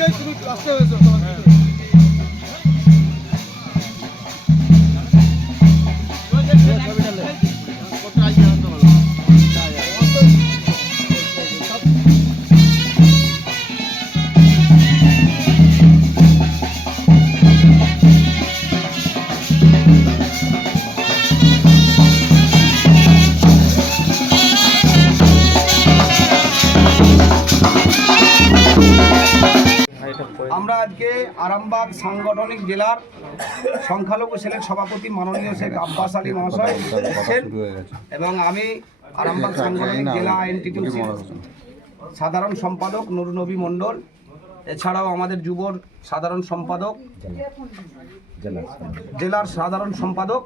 দিয়েই তুমি লাস্টে হয়েছো আরামবাগ সাংগঠনিক জেলার সংখ্যালঘু সেলের সভাপতি মাননীয় শেখ আব্বাস আলী মহাশয় এবং আমি আরামবাগ সাংগঠনিক জেলা আইনটিটিউসির সাধারণ সম্পাদক নুরনবী মণ্ডল এছাড়াও আমাদের যুবর সাধারণ সম্পাদক জেলার সাধারণ সম্পাদক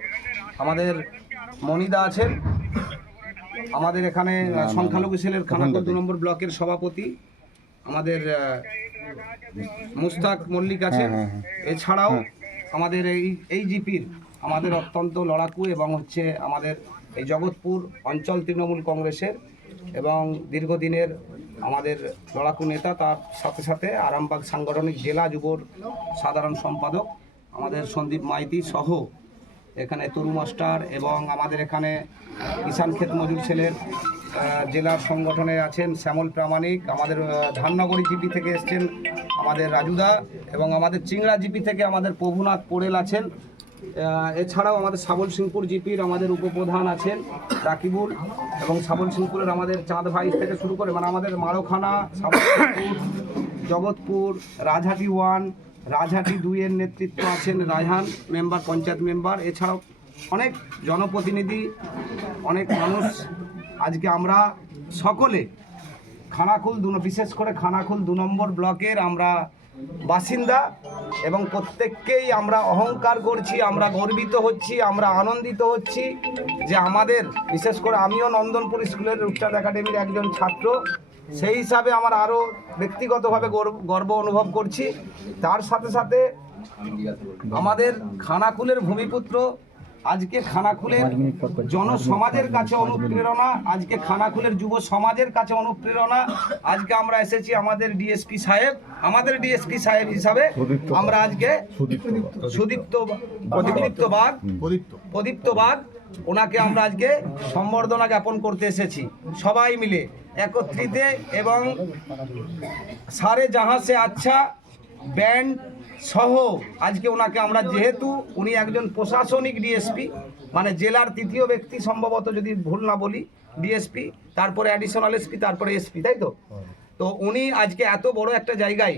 আমাদের মনিদা আছেন আমাদের এখানে সংখ্যালঘু সেলের খানাকুল দু নম্বর ব্লকের সভাপতি আমাদের মুস্তাক মল্লিক আছেন। এছাড়াও আমাদের এই এই জিপির আমাদের অত্যন্ত লড়াকু এবং হচ্ছে আমাদের এই জগৎপুর অঞ্চল তৃণমূল কংগ্রেসের এবং দীর্ঘদিনের আমাদের লড়াকু নেতা তার সাথে সাথে আরামবাগ সাংগঠনিক জেলা যুবর সাধারণ সম্পাদক আমাদের সন্দীপ মাইতি সহ এখানে তরু মাস্টার এবং আমাদের এখানে কিষান ক্ষেত মজুর ছেলের জেলার সংগঠনে আছেন শ্যামল প্রামাণিক, আমাদের ধাননগরী জিপি থেকে এসছেন আমাদের রাজুদা এবং আমাদের চিংড়া জিপি থেকে আমাদের প্রভুনাথ পোড়েল আছেন। এছাড়াও আমাদের সাবল সিংপুর জিপির আমাদের উপপ্রধান আছেন রাকিবুল এবং সাবল সিংপুরের আমাদের চাঁদ ভাই থেকে শুরু করে মানে আমাদের মারোখানা, সাবল জগৎপুর, রাজহাটি ওয়ান রাজহাটি দুইয়ের নেতৃত্ব আছেন রায়হান, মেম্বার, পঞ্চায়েত মেম্বার। এছাড়াও অনেক জনপ্রতিনিধি, অনেক মানুষ। আজকে আমরা সকলে খানাকুল দু বিশেষ করে খানাকুল দু নম্বর ব্লকের আমরা বাসিন্দা এবং প্রত্যেককেই আমরা অহংকার করছি, আমরা গর্বিত হচ্ছি, আমরা আনন্দিত হচ্ছি যে আমাদের, বিশেষ করে আমিও নন্দনপুর স্কুলের রূপচাঁদ একাডেমির একজন ছাত্র সেই হিসাবে আমার আরও ব্যক্তিগতভাবে গর্ব- গর্ব অনুভব করছি। তার সাথে সাথে আমাদের খানাকুলের ভূমিপুত্র আজকে খানাকুলের জনসমাজের কাছে অনুপ্রেরণা আজকে খানাকুলের যুব সমাজের কাছে অনুপ্রেরণা। আজকে আমরা এসেছি আমাদের ডিএসপি সাহেব আমাদের ডিএসপি সাহেব হিসাবে আমরা আজকে সুদীপ্ত প্রদীপ্ত বাগ। প্রদীপ্ত বাগ ওনাকে আমরা আজকে সম্বর্ধনা জ্ঞাপন করতে এসেছি। সবাই মিলে একত্রিতে এবং সারে জাহাঁ সে আচ্ছা ব্যান্ড সহ, আজকে ওনাকে আমরা যেহেতু উনি একজন প্রশাসনিক ডিএসপি মানে জেলার তৃতীয় ব্যক্তি সম্ভবত যদি ভুল না বলি, ডিএসপি, তারপরে অ্যাডিশনাল এসপি তারপরে এসপি তাই তো? তো উনি আজকে এত বড় একটা জায়গায়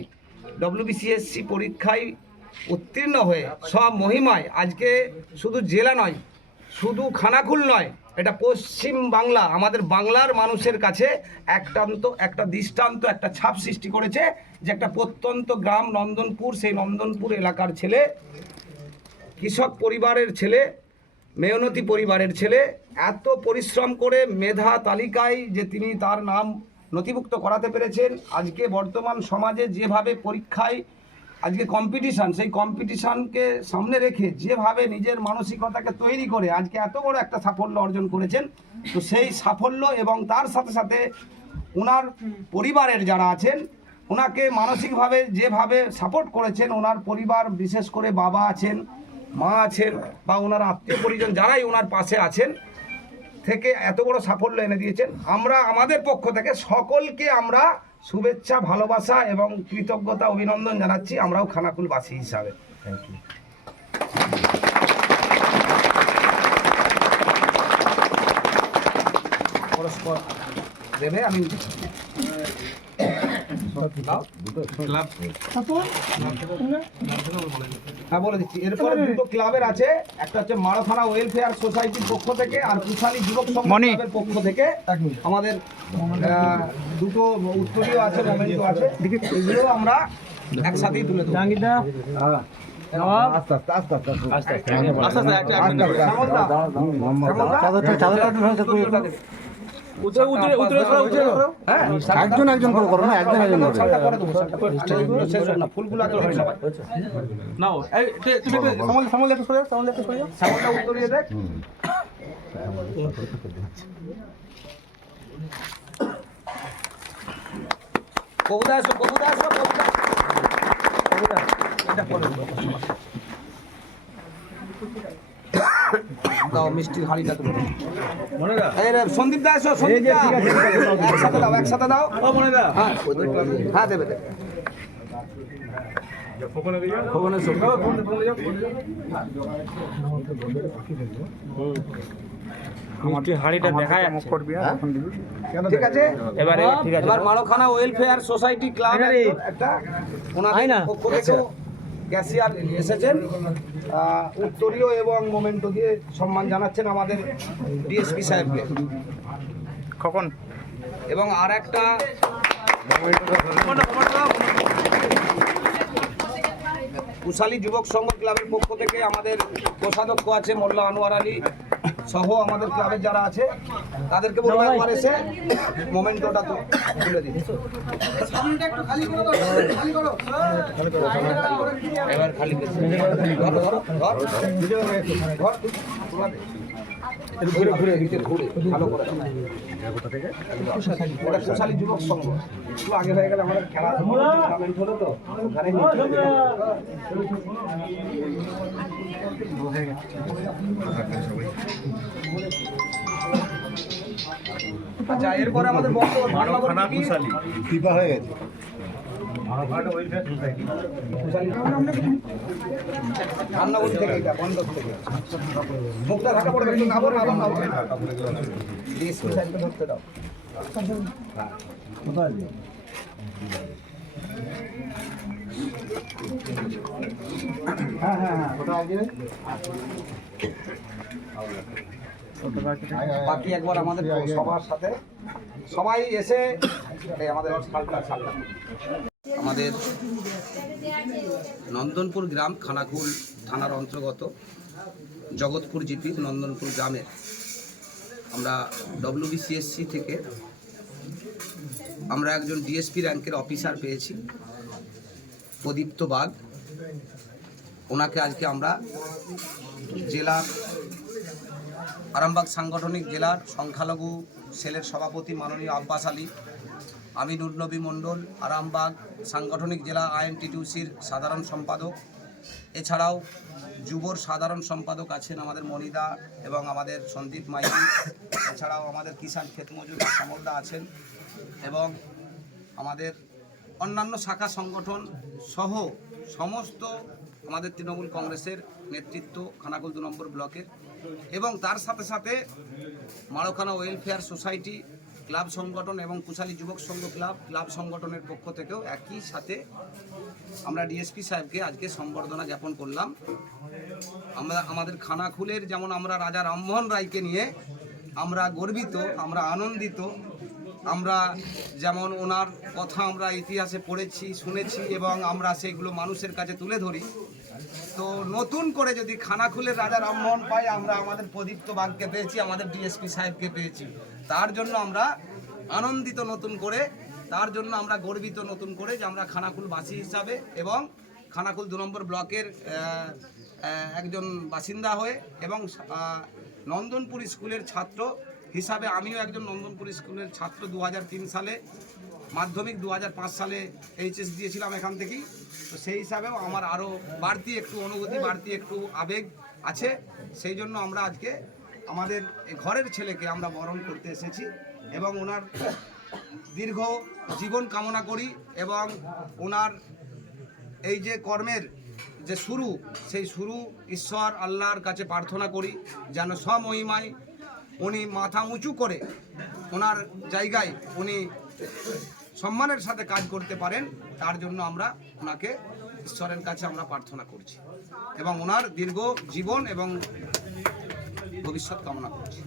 ডব্লিউবিসিএসসি পরীক্ষায় উত্তীর্ণ হয়ে, সব মহিমায়, আজকে শুধু জেলা নয়, শুধু খানাকুল নয় এটা পশ্চিম বাংলা, আমাদের বাংলার মানুষের কাছে একটান্ত, একটা দৃষ্টান্ত, একটা ছাপ সৃষ্টি করেছে যে একটা প্রত্যন্ত গ্রাম নন্দনপুর, সেই নন্দনপুর এলাকার ছেলে, কৃষক পরিবারের ছেলে মেহনতি পরিবারের ছেলে, এত পরিশ্রম করে মেধা তালিকায় যে তিনি তার নাম নথিভুক্ত করাতে পেরেছেন। আজকে বর্তমান সমাজে যেভাবে পরীক্ষায় আজকে কম্পিটিশান সেই কম্পিটিশানকে সামনে রেখে যেভাবে নিজের মানসিকতাকে তৈরি করে আজকে এত বড় একটা সাফল্য অর্জন করেছেন, তো সেই সাফল্য এবং তার সাথে সাথে ওনার পরিবারের যারা আছেন, ওনাকে মানসিকভাবে যেভাবে সাপোর্ট করেছেন, ওনার পরিবার বিশেষ করে বাবা আছেন, মা আছেন বা ওনার আত্মীয় পরিজন যারাই ওনার পাশে আছেন, থেকে এত বড় সাফল্য এনে দিয়েছেন। আমরা আমাদের পক্ষ থেকে সকলকে আমরা শুভেচ্ছা ভালোবাসা এবং কৃতজ্ঞতা অভিনন্দন জানাচ্ছি আমরাও খানাকুলবাসী হিসাবে থ্যাংক ইউ পরস্পর দেবে আমি হ্যাঁ বলে দিচ্ছি। এরপরে দুটো ক্লাবের আছে। একটা হচ্ছে মারাথানা ওয়েলফেয়ার সোসাইটির পক্ষ থেকে আর কুশালী যুবক সংঘ ক্লাবের পক্ষ থেকে। আমাদের দুটো উত্তরীয় আছে মোমেন্টো আছে। এগুলো আমরা একসাথেই তুলে দেবো শ্যামলদা, শ্যামলদা, হ্যাঁ, একজন একজন করে করো না একজন একজন করে ফুলগুলো দেখ। কবুদা আসো, কবুদা আসো, কবুদা। এটা করে দাও। মিষ্টির হাঁড়িটা দাও। সন্দীপ দা এসো সন্দীপ দা। একসাথে দাও একসাথে দাও। হ্যাঁ হ্যাঁ দেবে দেবে। সঙ্গে। হাড়িটা ঠিক আছে? এবার ঠিক আছে। এবার মারোখানা ওয়েলফেয়ার সোসাইটি ক্লাব একটা ওনাদের পক্ষ থেকেও ক্যাশিয়ার এসেছেন উত্তরীয় এবং মোমেন্টো দিয়ে সম্মান জানাচ্ছেন আমাদের ডিএসপি সাহেবকে। কখন? এবং আর একটা কুশালী যুবক সংঘ ক্লাবের পক্ষ থেকে আমাদের কোষাধ্যক্ষ আছে মোল্লা আনোয়ার আলী সহ আমাদের ক্লাবের যারা আছে তাদেরকে বলব এসে মোমেন্টোটা তো এবার খালি। ঘুরে ঘুরে ঘুরে ভালো করে। ওটা কুশালী যুবক সংঘ। একটু আগে হয়ে গেলে আমাদের খেলা টুর্নামেন্ট হলো তো ওখানে আচ্ছা এরপরে আমাদের মানবখানা কুশালী ফিফা হয়ে গেছে। রান্নাঘর থেকে এটা বন্ধ থেকে। মুখটা ঢাকা পড়বে একটু নাবো নাবো নাবো ডিএসপি সাহেবকে ধরতে দাও। হ্যাঁ হ্যাঁ হ্যাঁ ওটা আগে? বাকি একবার আমাদের সবার সাথে। সবাই এসে আমাদের আমাদের নন্দনপুর গ্রাম খানাকুল থানার অন্তর্গত জগৎপুর জিপির নন্দনপুর গ্রামের। আমরা ডব্লিউবিসিএসসি থেকে আমরা একজন ডিএসপি র্যাঙ্কের অফিসার পেয়েছি, প্রদীপ্ত বাগ। ওনাকে আজকে আমরা জেলার আরামবাগ সাংগঠনিক জেলার সংখ্যালঘু সেলের সভাপতি মাননীয় আব্বাস আলী, আমিনুর নবী মণ্ডল, আরামবাগ সাংগঠনিক জেলা আইএনটিটিউসির সাধারণ সম্পাদক, এছাড়াও যুবর সাধারণ সম্পাদক আছেন আমাদের মনিদা এবং আমাদের সন্দীপ মাইতি, এছাড়াও আমাদের কিষাণ ক্ষেত মজুর সমলদা আছেন এবং আমাদের অন্যান্য শাখা সংগঠন সহ সমস্ত আমাদের তৃণমূল কংগ্রেসের নেতৃত্ব খানাকুল দু নম্বর ব্লকের এবং তার সাথে সাথে মারোখানা ওয়েলফেয়ার সোসাইটি, ক্লাব সংগঠন এবং কুশালী যুবক সংঘ ক্লাব ক্লাব সংগঠনের পক্ষ থেকেও একই সাথে আমরা ডিএসপি সাহেবকে আজকে সম্বর্ধনা জ্ঞাপন করলাম। আমরা, আমাদের খানাকুলের যেমন আমরা রাজা রামমোহন রায়কে নিয়ে আমরা গর্বিত, আমরা আনন্দিত, আমরা যেমন ওনার কথা আমরা ইতিহাসে পড়েছি, শুনেছি এবং আমরা সেইগুলো মানুষের কাছে তুলে ধরি তো নতুন করে যদি খানাকুলের রাজা রামমোহন পাই, আমরা আমাদের প্রদীপ্ত বাগকে পেয়েছি, আমাদের ডিএসপি সাহেবকে পেয়েছি। তার জন্য আমরা আনন্দিত নতুন করে, তার জন্য আমরা গর্বিত নতুন করে যে আমরা খানাকুলবাসী হিসাবে এবং খানাকুল দু নম্বর ব্লকের একজন বাসিন্দা হয়ে এবং নন্দনপুর স্কুলের ছাত্র হিসাবে আমিও একজন নন্দনপুর স্কুলের ছাত্র দু হাজার তিন সালে, মাধ্যমিক দু হাজার পাঁচ সালে এইচএস দিয়েছিলাম এখান থেকেই। তো সেই হিসাবেও আমার আরও বাড়তি একটু অনুভূতি, বাড়তি একটু আবেগ আছে। সেই জন্য আমরা আজকে আমাদের ঘরের ছেলেকে আমরা বরণ করতে এসেছি এবং ওনার দীর্ঘ জীবন কামনা করি এবং ওনার এই যে কর্মের যে শুরু, সেই শুরু ঈশ্বর আল্লাহর কাছে প্রার্থনা করি যেন স্বমহিমায় উনি মাথা উঁচু করে ওনার জায়গায় উনি সম্মানের সাথে কাজ করতে পারেন, তার জন্য আমরা ওনাকে ঈশ্বরের কাছে আমরা প্রার্থনা করছি এবং ওনার দীর্ঘ জীবন এবং ভবিষ্যৎ কামনা করছি।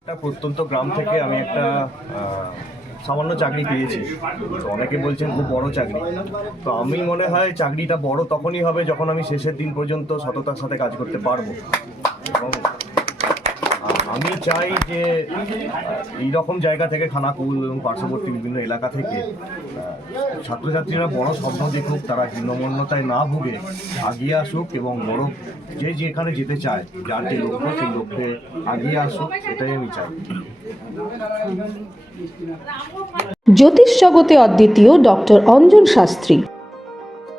একটা প্রত্যন্ত গ্রাম থেকে আমি একটা সামান্য চাকরি পেয়েছি। তো অনেকে বলছেন খুব বড় চাকরি। তো আমি মনে হয় চাকরিটা বড় তখনই হবে যখন আমি শেষের দিন পর্যন্ত সততার সাথে কাজ করতে পারব। চাই যে এই রকম জায়গা থেকে খানাকুল এবং পার্শ্ববর্তী বিভিন্ন এলাকা থেকে ছাত্রছাত্রীরা বড় স্বপ্ন দেখুক, তারা হীনমন্যতায় না ভুগে আগিয়ে আসুক এবং বড় যে যেখানে যেতে চায়, যার যে লক্ষ্য, সেই লক্ষ্যে আগিয়ে আসুক এটাই আমি চাই। জ্যোতিষ জগতে অদ্বিতীয় ডক্টর অঞ্জন শাস্ত্রী।